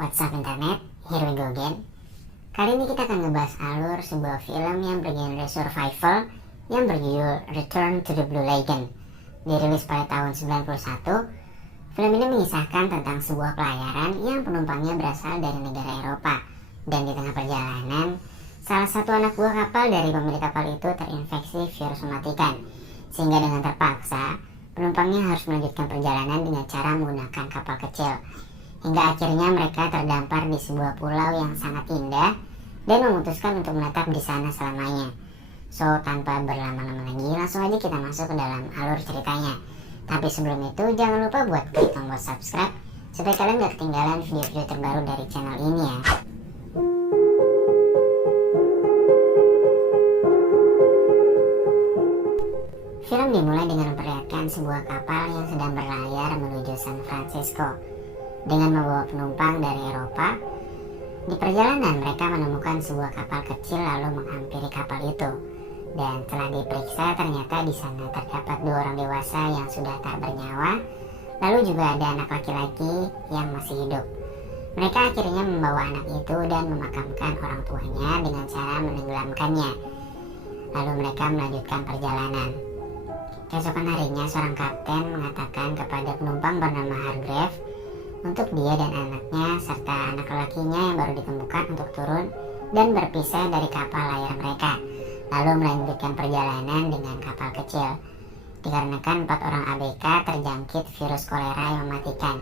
What's up internet, here we go again. Kali ini kita akan ngebahas alur sebuah film yang bergenre survival yang berjudul Return to the Blue Lagoon. Dirilis pada tahun 91, film ini mengisahkan tentang sebuah pelayaran yang penumpangnya berasal dari negara Eropa. Dan di tengah perjalanan, salah satu anak buah kapal dari pemilik kapal itu terinfeksi virus mematikan. Sehingga dengan terpaksa, penumpangnya harus melanjutkan perjalanan dengan cara menggunakan kapal kecil. Hingga akhirnya mereka terdampar di sebuah pulau yang sangat indah dan memutuskan untuk menetap di sana selamanya. So, tanpa berlama-lama lagi, langsung aja kita masuk ke dalam alur ceritanya. Tapi sebelum itu, jangan lupa buat klik tombol subscribe supaya kalian gak ketinggalan video-video terbaru dari channel ini ya. Film dimulai dengan memperlihatkan sebuah kapal yang sedang berlayar menuju San Francisco dengan membawa penumpang dari Eropa. Di perjalanan mereka menemukan sebuah kapal kecil lalu menghampiri kapal itu. Dan setelah diperiksa ternyata di sana terdapat 2 orang dewasa yang sudah tak bernyawa. Lalu juga ada anak laki-laki yang masih hidup. Mereka akhirnya membawa anak itu dan memakamkan orang tuanya dengan cara menenggelamkannya. Lalu mereka melanjutkan perjalanan. Keesokan harinya seorang kapten mengatakan kepada penumpang bernama Hargrave untuk dia dan anaknya serta anak lelakinya yang baru ditemukan untuk turun dan berpisah dari kapal layar mereka, lalu melanjutkan perjalanan dengan kapal kecil. Dikarenakan 4 orang ABK terjangkit virus kolera yang mematikan.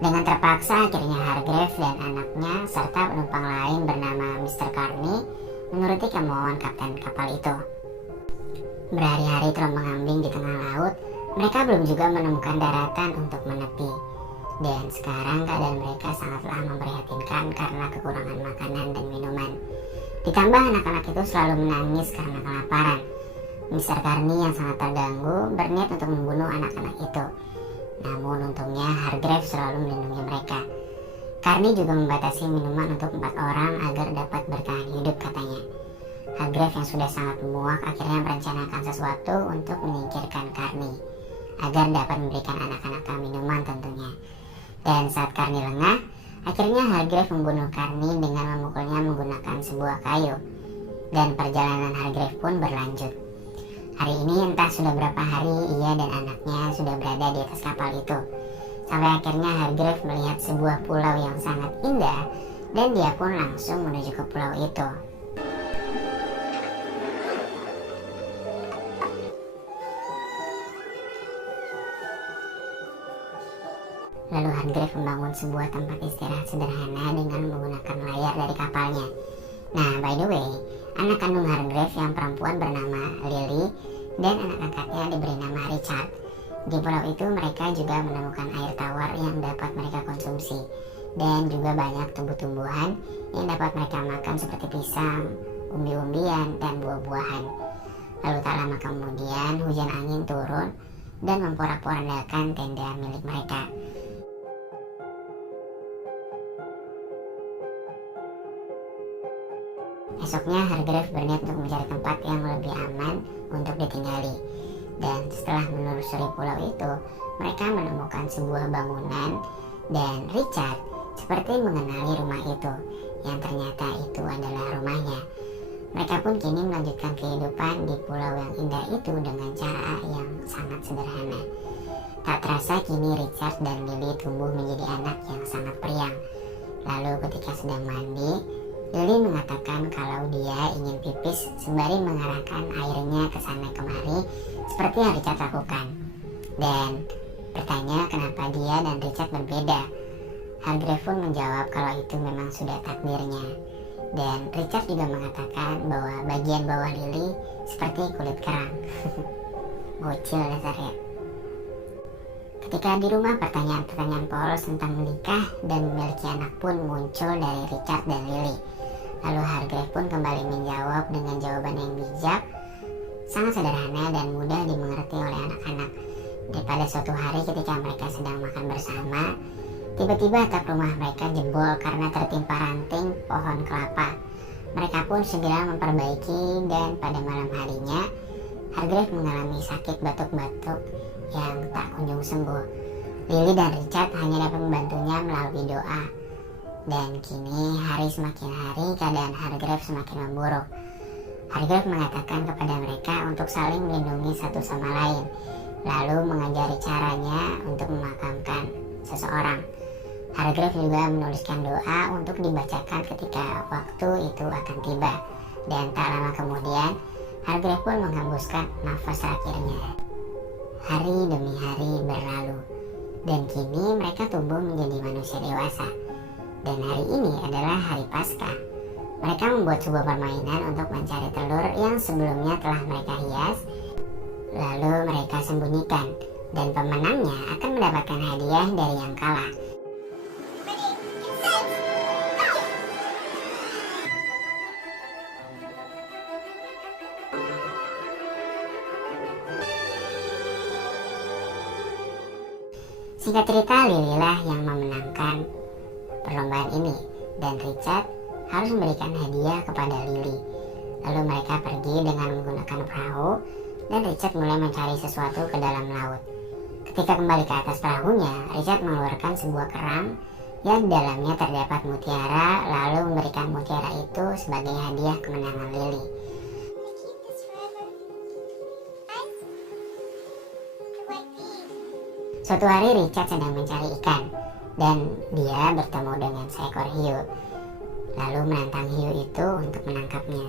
Dengan terpaksa akhirnya Hargrave dan anaknya serta penumpang lain bernama Mr. Carney menuruti kemauan kapten kapal itu. Berhari-hari telah mengambing di tengah laut, mereka belum juga menemukan daratan untuk menepi. Dan sekarang keadaan mereka sangatlah memprihatinkan karena kekurangan makanan dan minuman. Ditambah anak-anak itu selalu menangis karena kelaparan. Mr. Carney yang sangat terganggu berniat untuk membunuh anak-anak itu. Namun untungnya Hargrave selalu melindungi mereka. Carney juga membatasi minuman untuk 4 orang agar dapat bertahan hidup katanya. Hargrave yang sudah sangat muak akhirnya merencanakan sesuatu untuk menyingkirkan Carney agar dapat memberikan anak-anak minuman tentunya. Dan saat Carney lengah, akhirnya Hargrave membunuh Carney dengan memukulnya menggunakan sebuah kayu. Dan perjalanan Hargrave pun berlanjut. Hari ini entah sudah berapa hari ia dan anaknya sudah berada di atas kapal itu. Sampai akhirnya Hargrave melihat sebuah pulau yang sangat indah dan dia pun langsung menuju ke pulau itu. Lalu Hargrave membangun sebuah tempat istirahat sederhana dengan menggunakan layar dari kapalnya. Nah, by the way, anak kandung Hargrave yang perempuan bernama Lily dan anak angkatnya diberi nama Richard. Di pulau itu mereka juga menemukan air tawar yang dapat mereka konsumsi dan juga banyak tumbuh-tumbuhan yang dapat mereka makan seperti pisang, umbi-umbian, dan buah-buahan. Lalu tak lama kemudian hujan angin turun dan memporak-porandakan tenda milik mereka. Esoknya Hargrave berniat untuk mencari tempat yang lebih aman untuk ditinggali. Dan setelah menelusuri pulau itu, mereka menemukan sebuah bangunan dan Richard seperti mengenali rumah itu, yang ternyata itu adalah rumahnya. Mereka pun kini melanjutkan kehidupan di pulau yang indah itu dengan cara yang sangat sederhana. Tak terasa kini Richard dan Lily tumbuh menjadi anak yang sangat periang. Lalu ketika sedang mandi, Lily mengatakan kalau dia ingin pipis sembari mengarahkan airnya ke sana kemari seperti yang Richard lakukan. Dan bertanya kenapa dia dan Richard berbeda. Hargrave pun menjawab kalau itu memang sudah takdirnya. Dan Richard juga mengatakan bahwa bagian bawah Lily seperti kulit kerang. Bocil dasarnya. Ketika di rumah, pertanyaan-pertanyaan polos tentang menikah dan memiliki anak pun muncul dari Richard dan Lily. Lalu Hargrave pun kembali menjawab dengan jawaban yang bijak, sangat sederhana dan mudah dimengerti oleh anak-anak. Dan pada suatu hari ketika mereka sedang makan bersama, tiba-tiba atap rumah mereka jebol karena tertimpa ranting pohon kelapa. Mereka pun segera memperbaiki dan pada malam harinya, Hargrave mengalami sakit batuk-batuk yang tak kunjung sembuh. Lily dan Richard hanya dapat membantunya melalui doa. Dan kini hari semakin hari keadaan Hargrave semakin memburuk. Hargrave mengatakan kepada mereka untuk saling melindungi satu sama lain, lalu mengajari caranya untuk memakamkan seseorang. Hargrave juga menuliskan doa untuk dibacakan ketika waktu itu akan tiba. Dan tak lama kemudian, Hargrave pun menghembuskan nafas terakhirnya. Hari demi hari berlalu, dan kini mereka tumbuh menjadi manusia dewasa. Dan hari ini adalah hari Paskah. Mereka membuat sebuah permainan untuk mencari telur yang sebelumnya telah mereka hias, lalu mereka sembunyikan, dan pemenangnya akan mendapatkan hadiah dari yang kalah. Singkat cerita, Lily lah yang memenangkan perlombaan ini, dan Richard harus memberikan hadiah kepada Lily. Lalu mereka pergi dengan menggunakan perahu, dan Richard mulai mencari sesuatu ke dalam laut. Ketika kembali ke atas perahunya, Richard mengeluarkan sebuah kerang yang di dalamnya terdapat mutiara, lalu memberikan mutiara itu sebagai hadiah kemenangan Lily. Suatu hari Richard sedang mencari ikan, dan dia bertemu dengan seekor hiu, lalu menantang hiu itu untuk menangkapnya.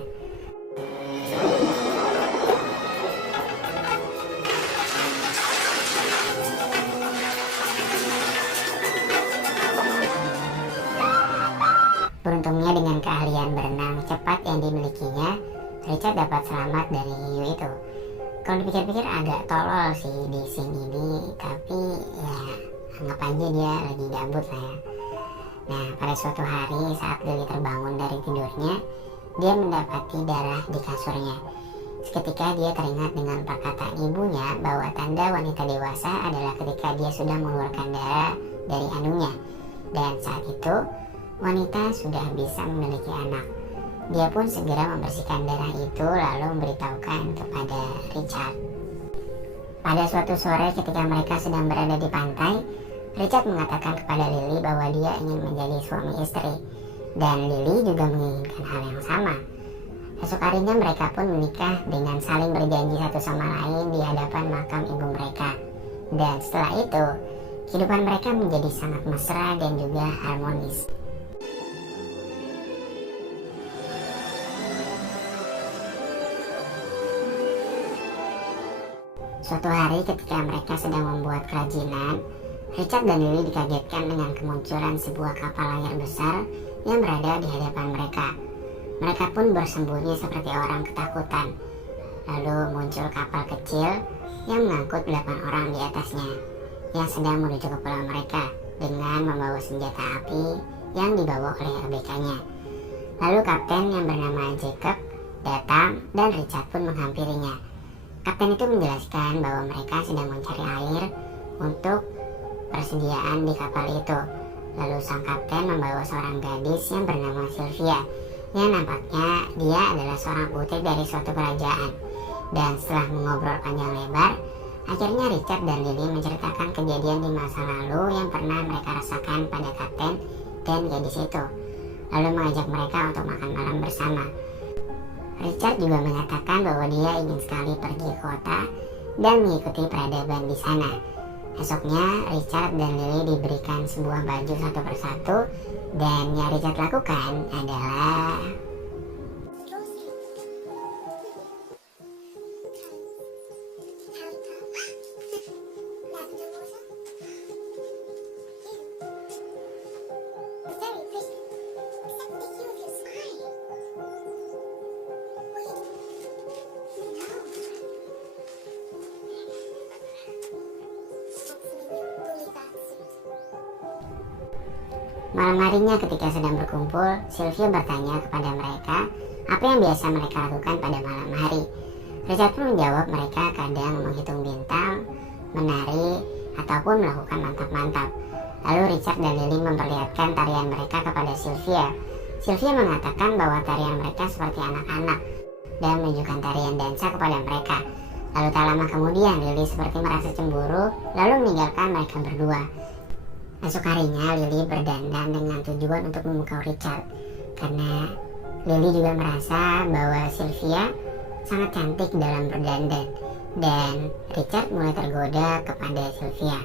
Beruntungnya dengan keahlian berenang cepat yang dimilikinya, Richard dapat selamat dari hiu itu. Kalau dipikir-pikir agak tolol sih di scene ini, tapi ya anggap aja dia lagi gabut lah ya. Nah, pada suatu hari saat Lily terbangun dari tidurnya, dia mendapati darah di kasurnya. Seketika dia teringat dengan perkataan ibunya bahwa tanda wanita dewasa adalah ketika dia sudah mengeluarkan darah dari anunya. Dan saat itu, wanita sudah bisa memiliki anak. Dia pun segera membersihkan darah itu lalu memberitahukan kepada Richard. Pada suatu sore ketika mereka sedang berada di pantai, Richard mengatakan kepada Lily bahwa dia ingin menjadi suami istri, dan Lily juga menginginkan hal yang sama. Esok harinya mereka pun menikah dengan saling berjanji satu sama lain di hadapan makam ibu mereka. Dan setelah itu, kehidupan mereka menjadi sangat mesra dan juga harmonis. Suatu hari ketika mereka sedang membuat kerajinan, Richard dan Lily dikagetkan dengan kemunculan sebuah kapal layar besar yang berada di hadapan mereka. Mereka pun bersembunyi seperti orang ketakutan. Lalu muncul kapal kecil yang mengangkut 8 orang di atasnya, yang sedang menuju ke pulau mereka dengan membawa senjata api yang dibawa oleh ABK-nya. Lalu kapten yang bernama Jacob datang dan Richard pun menghampirinya. Kapten itu menjelaskan bahwa mereka sedang mencari air untuk persediaan di kapal itu. Lalu sang kapten membawa seorang gadis yang bernama Sylvia, yang nampaknya dia adalah seorang putri dari suatu kerajaan. Dan setelah mengobrol panjang lebar, akhirnya Richard dan Lily menceritakan kejadian di masa lalu yang pernah mereka rasakan pada kapten dan gadis itu, lalu mengajak mereka untuk makan malam bersama. Richard juga mengatakan bahwa dia ingin sekali pergi ke kota dan mengikuti peradaban di sana. Esoknya, Richard dan Lily diberikan sebuah baju satu persatu, dan yang Richard lakukan adalah malam harinya ketika sedang berkumpul, Sylvia bertanya kepada mereka apa yang biasa mereka lakukan pada malam hari. Richard pun menjawab mereka kadang menghitung bintang, menari, ataupun melakukan mantap-mantap. Lalu Richard dan Lily memperlihatkan tarian mereka kepada Sylvia. Sylvia mengatakan bahwa tarian mereka seperti anak-anak dan menunjukkan tarian dansa kepada mereka. Lalu tak lama kemudian Lily seperti merasa cemburu, lalu meninggalkan mereka berdua. Esok harinya Lily berdandan dengan tujuan untuk memukau Richard, karena Lily juga merasa bahwa Sylvia sangat cantik dalam berdandan, dan Richard mulai tergoda kepada Sylvia.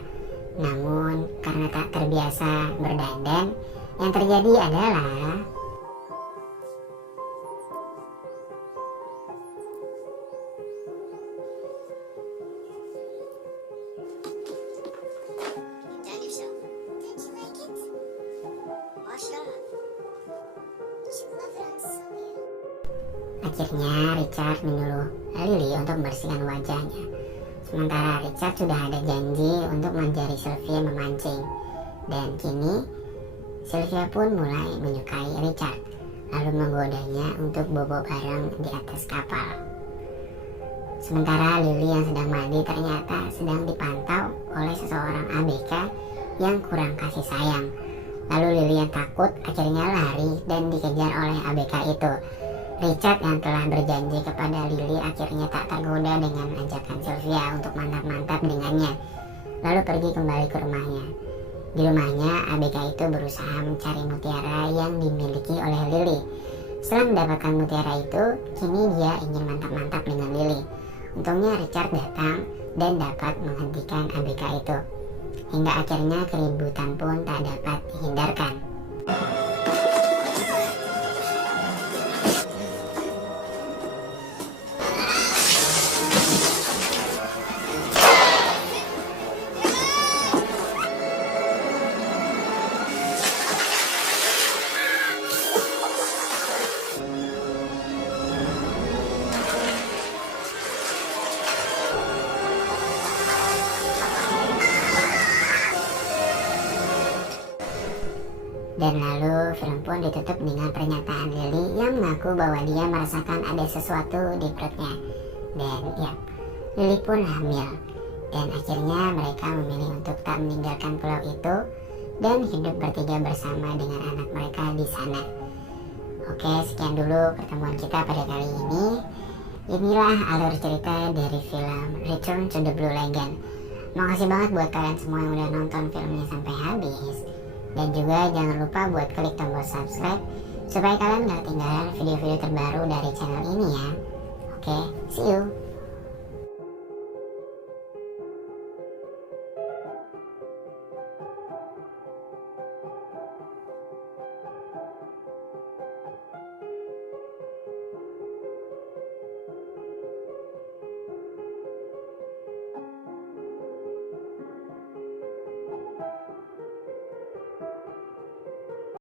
Namun karena tak terbiasa berdandan, yang terjadi adalah akhirnya Richard menyuruh Lily untuk membersihkan wajahnya. Sementara Richard sudah ada janji untuk mengajari Sylvia memancing. Dan kini Sylvia pun mulai menyukai Richard, lalu menggodanya untuk bobo bareng di atas kapal. Sementara Lily yang sedang mandi ternyata sedang dipantau oleh seseorang ABK yang kurang kasih sayang. Lalu Lily yang takut akhirnya lari dan dikejar oleh ABK itu. Richard yang telah berjanji kepada Lily akhirnya tak tergoda dengan ajakan Sylvia untuk mantap-mantap dengannya, lalu pergi kembali ke rumahnya. Di rumahnya, ABK itu berusaha mencari mutiara yang dimiliki oleh Lily. Setelah mendapatkan mutiara itu, kini dia ingin mantap-mantap dengan Lily. Untungnya Richard datang dan dapat menghentikan ABK itu. Hingga akhirnya keributan pun tak dapat dihindarkan. Dan lalu film pun ditutup dengan pernyataan Lily yang mengaku bahwa dia merasakan ada sesuatu di perutnya. Dan ya, Lily pun hamil. Dan akhirnya mereka memilih untuk tak meninggalkan pulau itu dan hidup bertiga bersama dengan anak mereka di sana. Oke, sekian dulu pertemuan kita pada kali ini. Inilah alur cerita dari film Return to the Blue Lagoon. Makasih banget buat kalian semua yang udah nonton filmnya sampai habis. Dan juga jangan lupa buat klik tombol subscribe supaya kalian gak ketinggalan video-video terbaru dari channel ini ya. Oke, see you.